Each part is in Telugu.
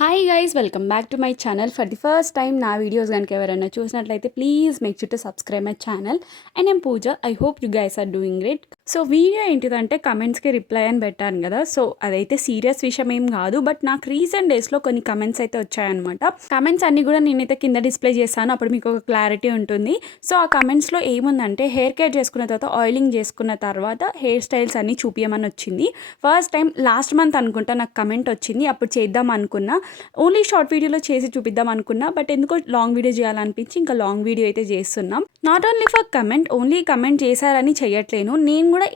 Hi guys, welcome back to my channel. For the first time నా వీడియోస్ కనుక ఎవరైనా చూసినట్లయితే please make sure to subscribe my channel. And నేను Pooja. I hope you guys are doing great. So video ఏంటిదంటే కమెంట్స్కి రిప్లై అని పెట్టాను కదా. సో అదైతే సీరియస్ విషయం ఏం కాదు, బట్ నాకు రీసెంట్ డేస్లో కొన్ని కమెంట్స్ అయితే వచ్చాయన్నమాట. కమెంట్స్ అన్ని కూడా నేనైతే కింద డిస్ప్లే చేశాను, అప్పుడు మీకు ఒక క్లారిటీ ఉంటుంది. సో ఆ కమెంట్స్లో ఏముందంటే హెయిర్ కేర్ చేసుకున్న తర్వాత, ఆయిలింగ్ చేసుకున్న తర్వాత హెయిర్ స్టైల్స్ అన్ని చూపించమని వచ్చింది. ఫస్ట్ టైం లాస్ట్ మంత్ అనుకుంటా నాకు కమెంట్ వచ్చింది, అప్పుడు చేద్దాం అనుకున్నా. ఓన్లీ షార్ట్ వీడియోలో చేసి చూపిద్దాం అనుకున్నా, బట్ ఎందుకో లాంగ్ వీడియో చేయాలనిపించి ఇంకా లాంగ్ వీడియో అయితే చేస్తున్నాం. Not only for comment, only comment చేశారని చేయట్లేను. నేను కూడా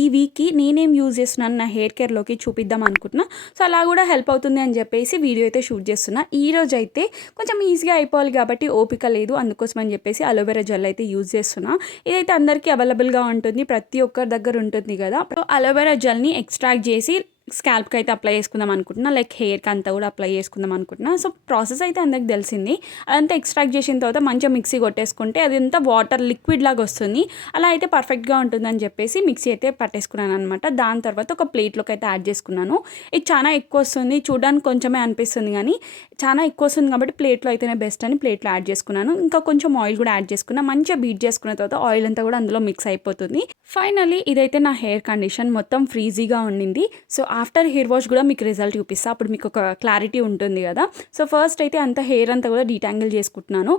ఈ వీక్కి నేనేం యూజ్ చేస్తున్నాను నా హెయిర్ కేర్లోకి చూపిద్దాం అనుకుంటున్నా. సో అలా కూడా హెల్ప్ అవుతుంది అని చెప్పేసి వీడియో అయితే షూట్ చేస్తున్నా. ఈ రోజు అయితే కొంచెం ఈజీగా అయిపోవాలి కాబట్టి ఓపిక లేదు, అందుకోసం అని చెప్పేసి అలోవెరా జెల్ అయితే యూజ్ చేస్తున్నా. ఇదైతే అందరికీ అవైలబుల్గా ఉంటుంది, ప్రతి ఒక్కరి దగ్గర ఉంటుంది కదా. అలోవెరా జెల్ని ఎక్స్ట్రాక్ట్ చేసి స్కాల్ప్కి అయితే అప్లై చేసుకుందాం అనుకుంటున్నా, లైక్ హెయిర్కి అంతా కూడా అప్లై చేసుకుందాం అనుకుంటున్నా. సో ప్రాసెస్ అయితే అందరికి తెలిసింది. అదంతా ఎక్స్ట్రాక్ట్ చేసిన తర్వాత మంచిగా మిక్సీ కొట్టేసుకుంటే అది అంతా వాటర్ లిక్విడ్ లాగా వస్తుంది. అలా అయితే పర్ఫెక్ట్గా ఉంటుందని చెప్పేసి మిక్సీ అయితే పట్టేసుకున్నాను అనమాట. దాని తర్వాత ఒక ప్లేట్లోకి అయితే యాడ్ చేసుకున్నాను. ఇది చాలా ఎక్కువ వస్తుంది, చూడడానికి కొంచెమే అనిపిస్తుంది కానీ చాలా ఎక్కువ వస్తుంది కాబట్టి ప్లేట్లో అయితేనే బెస్ట్ అని ప్లేట్లో యాడ్ చేసుకున్నాను. ఇంకా కొంచెం ఆయిల్ కూడా యాడ్ చేసుకున్నా. మంచిగా బీట్ చేసుకున్న తర్వాత ఆయిల్ అంతా కూడా అందులో మిక్స్ అయిపోతుంది. ఫైనలీ ఇదైతే నా హెయిర్ కండిషన్ మొత్తం ఫ్రీజీగా ఉండింది. సో ఆఫ్టర్ హెయిర్ వాష్ కూడా మీకు రిజల్ట్ చూపిస్తా, అప్పుడు మీకు ఒక క్లారిటీ ఉంటుంది కదా. సో ఫస్ట్ అయితే అంత హెయిర్ అంతా కూడా డీటాంగిల్ చేసుకుంటున్నాను.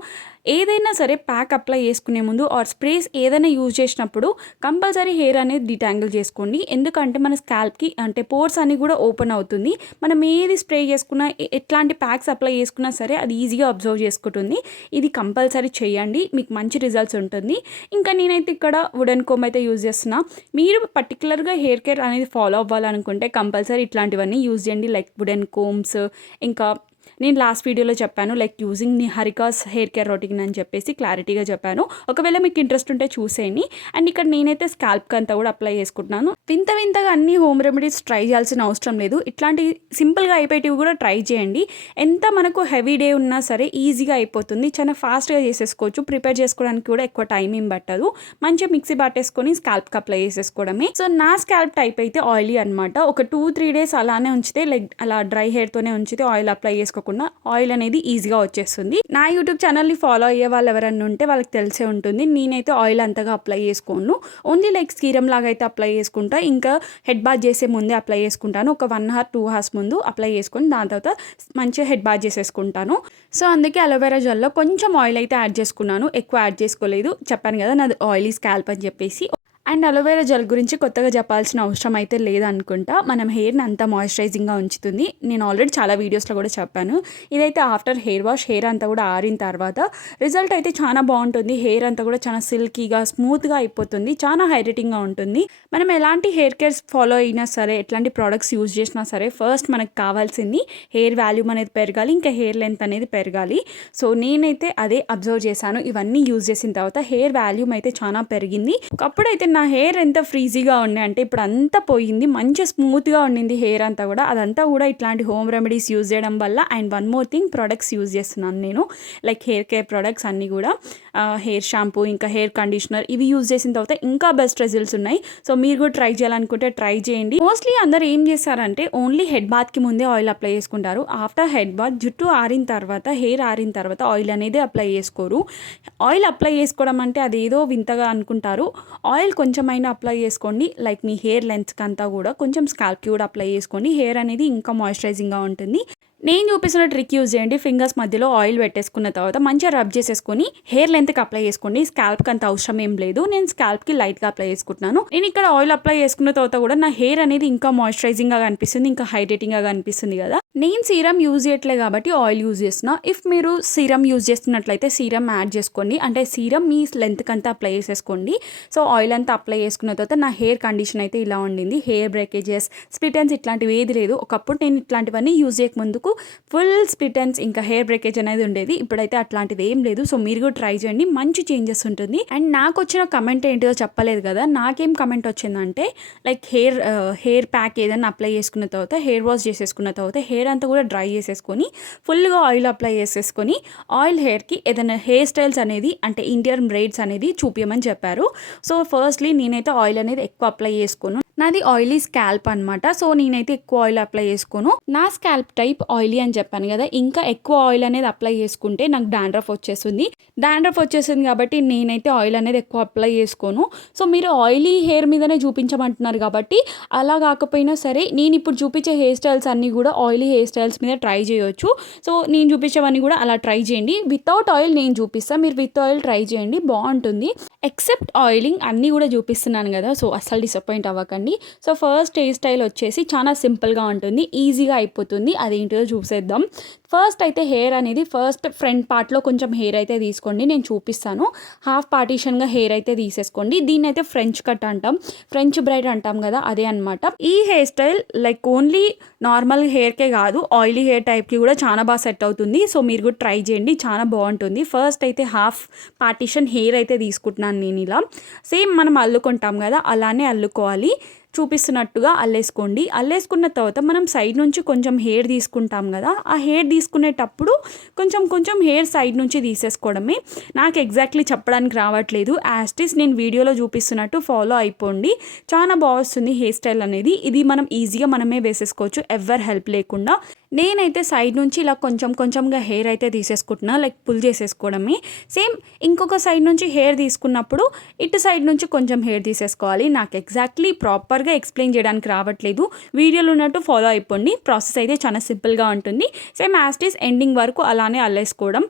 ఏదైనా సరే ప్యాక్ అప్లై చేసుకునే ముందు ఆర్ స్ప్రేస్ ఏదైనా యూజ్ చేసినప్పుడు కంపల్సరీ హెయిర్ అనేది డీటాంగిల్ చేసుకోండి. ఎందుకంటే మన స్కాల్ప్కి అంటే పోర్స్ అని కూడా ఓపెన్ అవుతుంది. మనం ఏది స్ప్రే చేసుకున్నా, ఎట్లాంటి ప్యాక్స్ అప్లై చేసుకున్నా సరే అది ఈజీగా అబ్జర్వ్ చేసుకుంటుంది. ఇది కంపల్సరీ చేయండి, మీకు మంచి రిజల్ట్స్ ఉంటుంది. ఇంకా నేనైతే ఇక్కడ వుడెన్ కోమ్ అయితే యూజ్ చేస్తున్నా. మీరు పర్టికులర్గా హెయిర్ కేర్ అనేది ఫాలో అవ్వాలనుకుంటే కంపల్సరీ ఇట్లాంటివన్నీ యూజ్ చేయండి, లైక్ వుడెన్ కోమ్స్. ఇంకా నేను లాస్ట్ వీడియోలో చెప్పాను like using Niharika's hair care routine అని చెప్పేసి క్లారిటీగా చెప్పాను. ఒకవేళ మీకు ఇంట్రెస్ట్ ఉంటే చూసేయండి. అండ్ ఇక్కడ నేనైతే స్కాల్ప్కి అంతా కూడా అప్లై చేసుకుంటున్నాను. వింతగా అన్ని హోమ్ రెమెడీస్ ట్రై చేయాల్సిన అవసరం లేదు. ఇట్లాంటి సింపుల్గా అయిపోయేటివి కూడా ట్రై చేయండి. ఎంత మనకు హెవీ డే ఉన్నా సరే ఈజీగా అయిపోతుంది, చాలా ఫాస్ట్గా చేసేసుకోవచ్చు. ప్రిపేర్ చేసుకోవడానికి కూడా ఎక్కువ టైం ఏం పట్టదు. మంచిగా మిక్సీ పట్టేసుకొని స్కాల్ప్కి అప్లై చేసేసుకోవడమే. సో నా స్కాల్ప్ టైప్ అయితే ఆయిలీ అనమాట. ఒక 2-3 డేస్ అలానే ఉంచితే, లైక్ అలా డ్రై హెయిర్తోనే ఉంచితే ఆయిల్ అప్లై చేసుకోకుండా ఆయిల్ అనేది ఈజీగా వచ్చేస్తుంది. నా యూట్యూబ్ ఛానల్ని ఫాలో అయ్యే వాళ్ళు ఎవరైనా ఉంటే వాళ్ళకి తెలిసే ఉంటుంది. నేనైతే ఆయిల్ అంతగా అప్లై చేసుకోను, ఓన్లీ లైక్ సీరం లాగా అయితే అప్లై చేసుకుంటా. ఇంకా హెడ్ బాత్ చేసే ముందే అప్లై చేసుకుంటాను. ఒక 1 hour 2 hours ముందు అప్లై చేసుకొని దాని తర్వాత మంచిగా హెడ్ బాత్ చేసేసుకుంటాను. సో అందుకే అలోవెరా జెల్లో కొంచెం ఆయిల్ అయితే యాడ్ చేసుకున్నాను, ఎక్కువ యాడ్ చేసుకోలేదు. చెప్పాను కదా నాది ఆయిలీ స్కాల్ప్ అని చెప్పేసి. అండ్ అలోవెరా జెల్ గురించి కొత్తగా చెప్పాల్సిన అవసరం అయితే లేదనుకుంటా. మనం హెయిర్ని అంతా మాయిశ్చరైజింగ్గా ఉంచుతుంది. నేను ఆల్రెడీ చాలా వీడియోస్లో కూడా చెప్పాను. ఇదైతే ఆఫ్టర్ హెయిర్ వాష్ హెయిర్ అంతా కూడా ఆరిన తర్వాత రిజల్ట్ అయితే చాలా బాగుంటుంది. హెయిర్ అంతా కూడా చాలా సిల్కీగా స్మూత్గా అయిపోతుంది, చాలా హైడ్రేటింగ్గా ఉంటుంది. మనం ఎలాంటి హెయిర్ కేర్స్ ఫాలో అయినా సరే, ఎట్లాంటి ప్రోడక్ట్స్ యూజ్ చేసినా సరే ఫస్ట్ మనకు కావాల్సింది హెయిర్ వాల్యూమ్ అనేది పెరగాలి, ఇంకా హెయిర్ లెంత్ అనేది పెరగాలి. సో నేనైతే అదే అబ్జర్వ్ చేశాను. ఇవన్నీ యూజ్ చేసిన తర్వాత హెయిర్ వాల్యూమ్ అయితే చాలా పెరిగింది. ఒకప్పుడైతే నా హెయిర్ ఎంత ఫ్రీజీగా ఉండే అంటే ఇప్పుడు అంతా పోయింది, మంచిగా స్మూత్గా ఉండింది హెయిర్ అంతా కూడా. అదంతా కూడా ఇట్లాంటి హోమ్ రెమెడీస్ యూజ్ చేయడం వల్ల. And one more thing, products use చేస్తున్నాను నేను, లైక్ హెయిర్ కేర్ ప్రొడక్ట్స్ అన్నీ కూడా. హెయిర్ షాంపూ, ఇంకా హెయిర్ కండిషనర్, ఇవి యూజ్ చేసిన తర్వాత ఇంకా బెస్ట్ రిజల్ట్స్ ఉన్నాయి. సో మీరు కూడా ట్రై చేయాలనుకుంటే ట్రై చేయండి. మోస్ట్లీ అందరు ఏం చేస్తారంటే ఓన్లీ హెడ్ బాత్కి ముందే ఆయిల్ అప్లై చేసుకుంటారు. ఆఫ్టర్ హెడ్ బాత్ జుట్టు ఆరిన తర్వాత, హెయిర్ ఆరిన తర్వాత ఆయిల్ అనేది అప్లై చేసుకోరు. ఆయిల్ అప్లై చేసుకోవడం అంటే అదేదో వింతగా అనుకుంటారు. ఆయిల్ కొంచెమైనా అప్లై చేసుకోండి, లైక్ మీ హెయిర్ లెంత్కి అంతా కూడా కొంచెం స్కాల్ప్కి కూడా అప్లై చేసుకోండి. హెయిర్ అనేది ఇంకా మాయిశ్చరైజింగ్గా ఉంటుంది. నేను చూపిస్తున్న ట్రిక్ యూజ్ చేయండి. ఫింగర్స్ మధ్యలో ఆయిల్ పెట్టేసుకున్న తర్వాత మంచిగా రబ్ చేసేసుకొని హెయిర్ లెంత్కి అప్లై చేసుకోండి. స్కాల్ప్కి అంత అవసరం ఏం లేదు. నేను స్కాల్ప్కి లైట్గా అప్లై చేసుకుంటున్నాను. నేను ఇక్కడ ఆయిల్ అప్లై చేసుకున్న తర్వాత కూడా నా హెయిర్ అనేది ఇంకా మాయిశ్చరైజింగ్గా కనిపిస్తుంది, ఇంకా హైడ్రేటింగ్గా కనిపిస్తుంది కదా. నేను సీరం యూజ్ చేయట్లేదు కాబట్టి ఆయిల్ యూజ్ చేస్తున్నా. ఇఫ్ మీరు సీరం యూజ్ చేస్తున్నట్లయితే సీరం యాడ్ చేసుకోండి, అంటే సీరం మీ లెంత్కి అంతా అప్లై చేసేసుకోండి. సో ఆయిల్ అంతా అప్లై చేసుకున్న తర్వాత నా హెయిర్ కండిషన్ అయితే ఇలా ఉండింది. హెయిర్ బ్రేకేజెస్, స్ప్లిట్ ఎండ్స్ ఇట్లాంటివి ఏది లేదు. ఒకప్పుడు నేను ఇట్లాంటివన్నీ యూజ్ చేయకముందుకు ఫుల్ స్ప్లిట్ ఎండ్స్ ఇంకా హెయిర్ బ్రేకేజ్ అనేది ఉండేది. ఇప్పుడైతే అట్లాంటిది ఏం లేదు. సో మీరు కూడా ట్రై చేయండి, మంచి చేంజెస్ ఉంటుంది. అండ్ నాకు వచ్చిన కమెంట్ ఏంటిదో చెప్పలేదు కదా. నాకేం కమెంట్ వచ్చిందంటే లైక్ హెయిర్ ప్యాక్ ఏదైనా అప్లై చేసుకున్న తర్వాత, హెయిర్ వాష్ చేసేసుకున్న తర్వాత హెయిర్ అంతా కూడా డ్రై చేసేసుకొని ఫుల్గా ఆయిల్ అప్లై చేసేసుకొని ఆయిల్ హెయిర్కి ఏదైనా హెయిర్ స్టైల్స్ అనేది, అంటే ఇండియన్ బ్రైడ్స్ అనేది చూపించమని చెప్పారు. సో ఫస్ట్లీ నేనైతే ఆయిల్ అనేది ఎక్కువ అప్లై చేసుకోను. నాది ఆయిలీ స్కాల్ప్ అనమాట. సో నేనైతే ఎక్కువ ఆయిల్ అప్లై చేసుకోను. నా స్కాల్ప్ టైప్ ఆయిలీ అని చెప్పాను కదా, ఇంకా ఎక్కువ ఆయిల్ అనేది అప్లై చేసుకుంటే నాకు డాండ్రఫ్ వచ్చేసింది కాబట్టి నేనైతే ఆయిల్ అనేది ఎక్కువ అప్లై చేసుకోను. సో మీరు ఆయిలీ హెయిర్ మీదనే చూపించమంటున్నారు కాబట్టి అలా కాకపోయినా సరే నేను ఇప్పుడు చూపించే హెయిర్ స్టైల్స్ అన్నీ కూడా ఆయిలీ హెయిర్ స్టైల్స్ మీద ట్రై చేయొచ్చు. సో నేను చూపించేవన్నీ కూడా అలా ట్రై చేయండి. వితౌట్ ఆయిల్ నేను చూపిస్తాను, మీరు విత్ ఆయిల్ ట్రై చేయండి, బాగుంటుంది. ఎక్సెప్ట్ ఆయిలింగ్ అన్నీ కూడా చూపిస్తున్నాను కదా, సో అస్సలు డిసప్పాయింట్ అవ్వకండి. సో ఫస్ట్ హెయిర్ స్టైల్ వచ్చేసి చాలా సింపుల్గా ఉంటుంది, ఈజీగా అయిపోతుంది. అదేంటో చూసేద్దాం. ఫస్ట్ అయితే హెయిర్ అనేది ఫ్రంట్ పార్ట్లో కొంచెం హెయిర్ అయితే తీసుకోండి, నేను చూపిస్తాను. హాఫ్ పార్టీషన్గా హెయిర్ అయితే తీసేసుకోండి. దీన్ని అయితే ఫ్రెంచ్ కట్ అంటాం, ఫ్రెంచ్ బ్రైడ్ అంటాం కదా, అదే అనమాట. ఈ hair style like only normal హెయిర్కే కాదు, ఆయిలీ హెయిర్ టైప్కి కూడా చాలా బాగా సెట్ అవుతుంది. సో మీరు కూడా ట్రై చేయండి, చాలా బాగుంటుంది. ఫస్ట్ అయితే హాఫ్ పార్టీషన్ హెయిర్ అయితే తీసుకుంటున్నాను నేను. ఇలా సేమ్ మనం అల్లుకుంటాం కదా, అలానే అల్లుకోవాలి. చూపిస్తున్నట్టుగా అల్లేసుకోండి. అల్లేసుకున్న తర్వాత మనం సైడ్ నుంచి కొంచెం హెయిర్ తీసుకుంటాం కదా, ఆ హెయిర్ తీసుకునేటప్పుడు కొంచెం హెయిర్ సైడ్ నుంచి తీసేసుకోవడమే. నాకు ఎగ్జాక్ట్లీ చెప్పడానికి రావట్లేదు, యాస్టిస్ నేను వీడియోలో చూపిస్తున్నట్టు ఫాలో అయిపోండి. చాలా బాగుంది హెయిర్ స్టైల్ అనేది. ఇది మనం ఈజీగా మనమే వేసేసుకోవచ్చు, ఎవరి హెల్ప్ లేకుండా. నేనైతే సైడ్ నుంచి ఇలా కొంచెంగా హెయిర్ అయితే తీసేసుకుంటున్నా, లైక్ పుల్ చేసేసుకోవడమే. సేమ్ ఇంకొక సైడ్ నుంచి హెయిర్ తీసుకున్నప్పుడు ఇటు సైడ్ నుంచి కొంచెం హెయిర్ తీసేసుకోవాలి. నాకు ఎగ్జాక్ట్లీ ప్రాపర్గా ఎక్స్ప్లెయిన్ చేయడానికి రావట్లేదు, వీడియోలో ఉన్నట్టు ఫాలో అయిపోండి. ప్రాసెస్ అయితే చాలా సింపుల్గా ఉంటుంది. సేమ్ యాస్టిస్ ఎండింగ్ వరకు అలానే అల్లేసుకోవడం.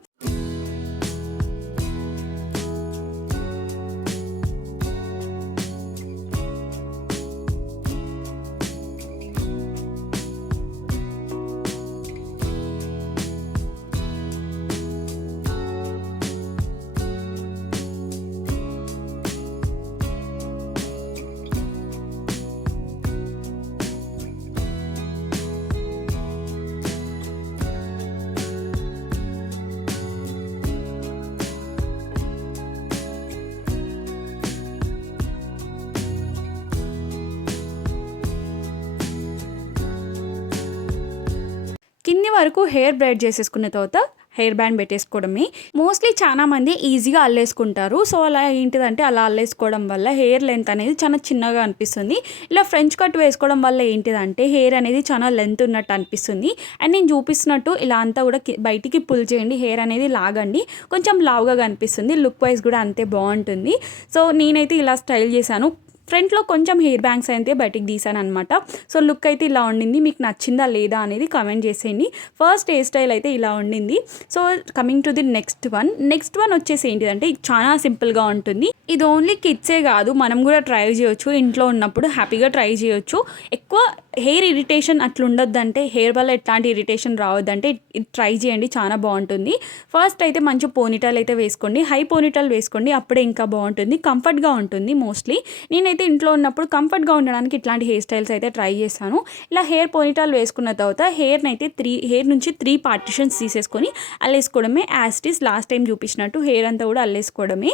కింది వరకు హెయిర్ బ్రైడ్ చేసేసుకున్న తర్వాత హెయిర్ బ్యాండ్ పెట్టేసుకోవడమే. మోస్ట్లీ చాలా మంది ఈజీగా అల్లేసుకుంటారు. సో అలా ఏంటిదంటే అలా అల్లేసుకోవడం వల్ల హెయిర్ లెంత్ అనేది చాలా చిన్నగా అనిపిస్తుంది. ఇలా ఫ్రెంచ్ కట్ వేసుకోవడం వల్ల ఏంటిదంటే హెయిర్ అనేది చాలా లెంత్ ఉన్నట్టు అనిపిస్తుంది. అండ్ నేను చూపిస్తున్నట్టు ఇలా అంతా కూడా బయటికి పుల్ చేయండి, హెయిర్ అనేది లాగండి, కొంచెం లావుగా కనిపిస్తుంది. లుక్ వైజ్ కూడా అంతే బాగుంటుంది. సో నేనైతే ఇలా స్టైల్ చేశాను. ఫ్రంట్లో కొంచెం హెయిర్ బ్యాంగ్స్ అయితే బయటికి తీసాను అనమాట. సో లుక్ అయితే ఇలా ఉండింది. మీకు నచ్చిందా లేదా అనేది కామెంట్ చేసేయండి. ఫస్ట్ హెయిర్ స్టైల్ అయితే ఇలా ఉండింది. So coming to the next one వచ్చేసి ఏంటిదంటే చాలా సింపుల్గా ఉంటుంది. ఇది ఓన్లీ కిడ్సే కాదు, మనం కూడా ట్రై చేయొచ్చు. ఇంట్లో ఉన్నప్పుడు హ్యాపీగా ట్రై చేయొచ్చు. ఎక్కువ హెయిర్ ఇరిటేషన్ అట్లా ఉండొద్దంటే, హెయిర్ వల్ల ఎట్లాంటి ఇరిటేషన్ రావద్దంటే ఇది ట్రై చేయండి, చాలా బాగుంటుంది. ఫస్ట్ అయితే మంచి పోనీటాల్ అయితే వేసుకోండి, హై పోనీటాల్ వేసుకోండి, అప్పుడే ఇంకా బాగుంటుంది, కంఫర్ట్గా ఉంటుంది. మోస్ట్లీ నేనైతే ఇంట్లో ఉన్నప్పుడు కంఫర్ట్గా ఉండడానికి ఇట్లాంటి హెయిర్ స్టైల్స్ అయితే ట్రై చేశాను. ఇలా హెయిర్ పోనీటాల్ వేసుకున్న తర్వాత హెయిర్ నుంచి 3 పార్టిషన్స్ తీసేసుకొని అల్లేసుకోవడమే. యాస్టిస్ లాస్ట్ టైం చూపించినట్టు హెయిర్ అంతా కూడా అల్లేసుకోవడమే.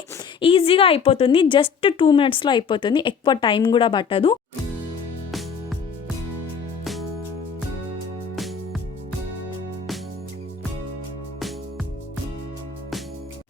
ఈజీగా అయిపోతుంది, జస్ట్ 2 minutesలో అయిపోతుంది, ఎక్కువ టైం కూడా పట్టదు.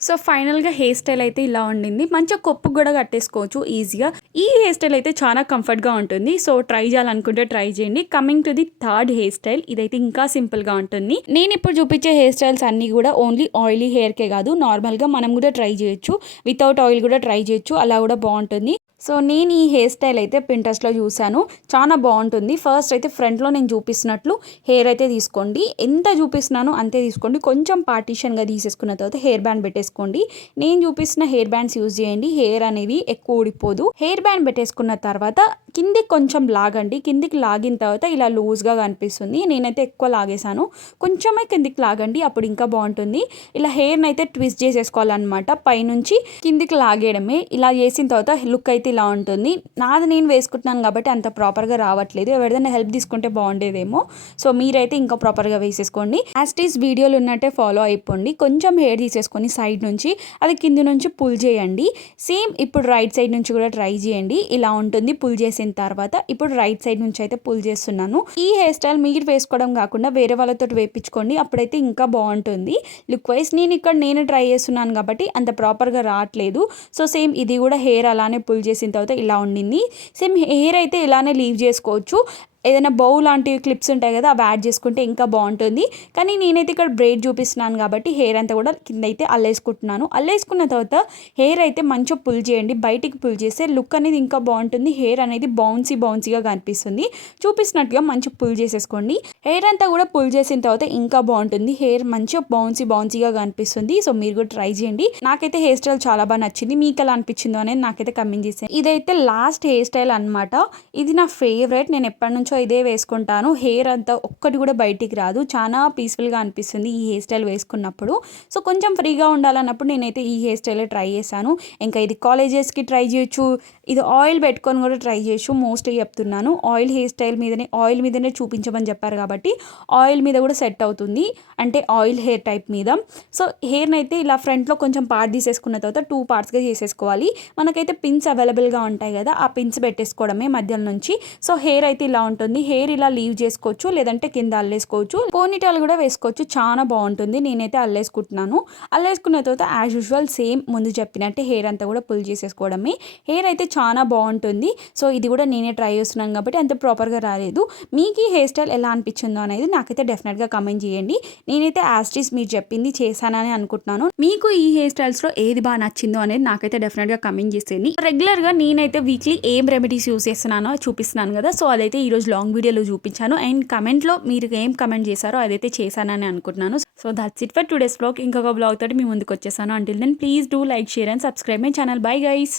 సో ఫైనల్గా హెయిర్ స్టైల్ అయితే ఇలా ఉండింది. మంచిగా కొప్పు కూడా కట్టేసుకోవచ్చు ఈజీగా. ఈ హెయిర్ స్టైల్ అయితే చాలా కంఫర్ట్గా ఉంటుంది. సో ట్రై చేయాలనుకుంటే ట్రై చేయండి. Coming to the third hair style, ఇదైతే ఇంకా సింపుల్గా ఉంటుంది. నేను ఇప్పుడు చూపించే హెయిర్ స్టైల్స్ అన్నీ కూడా ఓన్లీ ఆయిలీ హెయిర్కే కాదు, నార్మల్గా మనం కూడా ట్రై చేయొచ్చు, వితౌట్ ఆయిల్ కూడా ట్రై చేయొచ్చు, అలా కూడా బాగుంటుంది. సో నేను ఈ హెయిర్ స్టైల్ అయితే పింట్రెస్ట్లో చూశాను, చాలా బాగుంటుంది. ఫస్ట్ అయితే ఫ్రంట్లో నేను చూపిస్తున్నట్లు హెయిర్ అయితే తీసుకోండి, ఎంత చూపిస్తున్నానో అంతే తీసుకోండి. కొంచెం పార్టీషన్గా తీసేసుకున్న తర్వాత హెయిర్ బ్యాండ్ పెట్టేసుకోండి. నేను చూపిస్తున్న హెయిర్ బ్యాండ్స్ యూజ్ చేయండి, హెయిర్ అనేది ఎక్కువ ఊడిపోదు. హెయిర్ బ్యాండ్ పెట్టేసుకున్న తర్వాత కిందికి కొంచెం లాగండి. కిందికి లాగిన తర్వాత ఇలా లూజ్గా కనిపిస్తుంది. నేనైతే ఎక్కువ లాగేశాను, కొంచెమే కిందికి లాగండి, అప్పుడు ఇంకా బాగుంటుంది. ఇలా హెయిర్ని అయితే ట్విస్ట్ చేసేసుకోవాలన్నమాట, పైనుంచి కిందికి లాగేయడమే. ఇలా చేసిన తర్వాత లుక్ అయితే ఇలా ఉంటుంది. నాది నేను వేసుకుంటున్నాను కాబట్టి అంత ప్రాపర్గా రావట్లేదు, ఎవరిదైనా హెల్ప్ తీసుకుంటే బాగుండేదేమో. సో మీరైతే ఇంకా ప్రాపర్గా వేసేసుకోండి. యాస్టీస్ వీడియోలు ఉన్నట్టే ఫాలో అయిపోండి. కొంచెం హెయిర్ తీసేసుకొని సైడ్ నుంచి అది కింది నుంచి పుల్ చేయండి. సేమ్ ఇప్పుడు రైట్ సైడ్ నుంచి కూడా ట్రై చేయండి, ఇలా ఉంటుంది. పుల్ చేసిన తర్వాత ఇప్పుడు రైట్ సైడ్ నుంచి అయితే పుల్ చేస్తున్నాను. ఈ హెయిర్ స్టైల్ మీరు వేసుకోవడం కాకుండా వేరే వాళ్ళతో వేయించుకోండి, అప్పుడైతే ఇంకా బాగుంటుంది లుక్ వైజ్. నేను ట్రై చేస్తున్నాను కాబట్టి అంత ప్రాపర్గా రావట్లేదు. సో సేమ్ ఇది కూడా హెయిర్ అలానే పుల్ చేసిన తర్వాత ఇలా ఉండింది. సేమ్ హెయిర్ అయితే ఇలానే లీవ్ చేసుకోవచ్చు. ఏదైనా బౌ లాంటివి క్లిప్స్ ఉంటాయి కదా, అవి యాడ్ చేసుకుంటే ఇంకా బాగుంటుంది. కానీ నేనైతే ఇక్కడ బ్రైడ్ చూపిస్తున్నాను కాబట్టి హెయిర్ అంతా కూడా కింద అయితే అల్లేసుకుంటున్నాను. అల్లేసుకున్న తర్వాత హెయిర్ అయితే మంచిగా పుల్ చేయండి. బయటికి పుల్ చేస్తే లుక్ అనేది ఇంకా బాగుంటుంది. హెయిర్ అనేది బౌన్సీగా కనిపిస్తుంది. చూపిస్తున్నట్టుగా మంచిగా పుల్ చేసేసుకోండి. హెయిర్ అంతా కూడా పుల్ చేసిన తర్వాత ఇంకా బాగుంటుంది. హెయిర్ మంచిగా బౌన్సీగా కనిపిస్తుంది. సో మీరు కూడా ట్రై చేయండి. నాకైతే హెయిర్ స్టైల్ చాలా బాగా నచ్చింది. మీకు ఎలా అనిపించిందో అనేది నాకైతే కమెంట్ చేసేయండి. ఇదైతే లాస్ట్ హెయిర్ స్టైల్ అనమాట. ఇది నా ఫేవరెట్. నేను ఎప్పటి నుంచో ఇదే వేసుకుంటాను. హెయిర్ అంతా ఒక్కటి కూడా బయటికి రాదు. చాలా పీస్ఫుల్గా అనిపిస్తుంది ఈ హెయిర్ స్టైల్ వేసుకున్నప్పుడు. సో కొంచెం ఫ్రీగా ఉండాలన్నప్పుడు నేనైతే ఈ హెయిర్ స్టైల్ ట్రై చేశాను. ఇంకా ఇది కాలేజెస్కి ట్రై చేయొచ్చు, ఇది ఆయిల్ పెట్టుకొని కూడా ట్రై చేయొచ్చు. మోస్ట్లీ చెప్తున్నాను ఆయిల్ హెయిర్ స్టైల్ ఆయిల్ మీదనే చూపించమని చెప్పారు కాబట్టి ఆయిల్ మీద కూడా సెట్ అవుతుంది, అంటే ఆయిల్ హెయిర్ టైప్ మీద. సో హెయిర్ని అయితే ఇలా ఫ్రంట్లో కొంచెం పార్ట్ తీసేసుకున్న తర్వాత 2 పార్ట్స్గా చేసేసుకోవాలి. మనకైతే పిన్స్ అవైలబుల్గా ఉంటాయి కదా, ఆ పిన్స్ పెట్టేసుకోవడమే మధ్యలో నుంచి. సో హెయిర్ అయితే ఇలా ఉంటుంది. హెయిర్ ఇలా లీవ్ చేసుకోవచ్చు, లేదంటే కింద అల్లేసుకోవచ్చు. పోనీటాల్ కూడా వేసుకోవచ్చు, చాలా బాగుంటుంది. నేనైతే అల్లేసుకుంటున్నాను. అల్లేసుకున్న తర్వాత యాజ్ యూజువల్ సేమ్ ముందు చెప్పినట్టే హెయిర్ అంతా కూడా పుల్ చేసేసుకోవడమే. హెయిర్ అయితే చాలా బాగుంటుంది. సో ఇది కూడా నేనే ట్రై చేస్తున్నాను కాబట్టి అంత ప్రాపర్గా రాలేదు. మీకు ఈ హెయిర్ స్టైల్ ఎలా అనిపించిందో అనేది నాకైతే డెఫినెట్గా కమెంట్ చేయండి. నేనైతే యాస్టీస్ మీరు చెప్పింది చేశానని అనుకుంటున్నాను. మీకు ఈ హెయిర్ స్టైల్స్లో ఏది బాగా నచ్చిందో అనేది నాకైతే డెఫినెట్గా కమెంట్ చేసేయండి. రెగ్యులర్గా నేనైతే వీక్లీ ఏం రెమెడీస్ యూస్ చేస్తున్నానో చూపిస్తున్నాను కదా, సో అదైతే ఈరోజు లాంగ్ వీడియోలో చూపించాను. అండ్ కమెంట్లో మీరు ఏం కమెంట్ చేశారో అదైతే చేశానని అనుకుంటున్నాను. So that's it for today's vlog. ఇంకొక వ్లాగ్ తోటి మీ ముందుకు వచ్చేసాను. Until then please do like, share and subscribe my channel. Bye guys.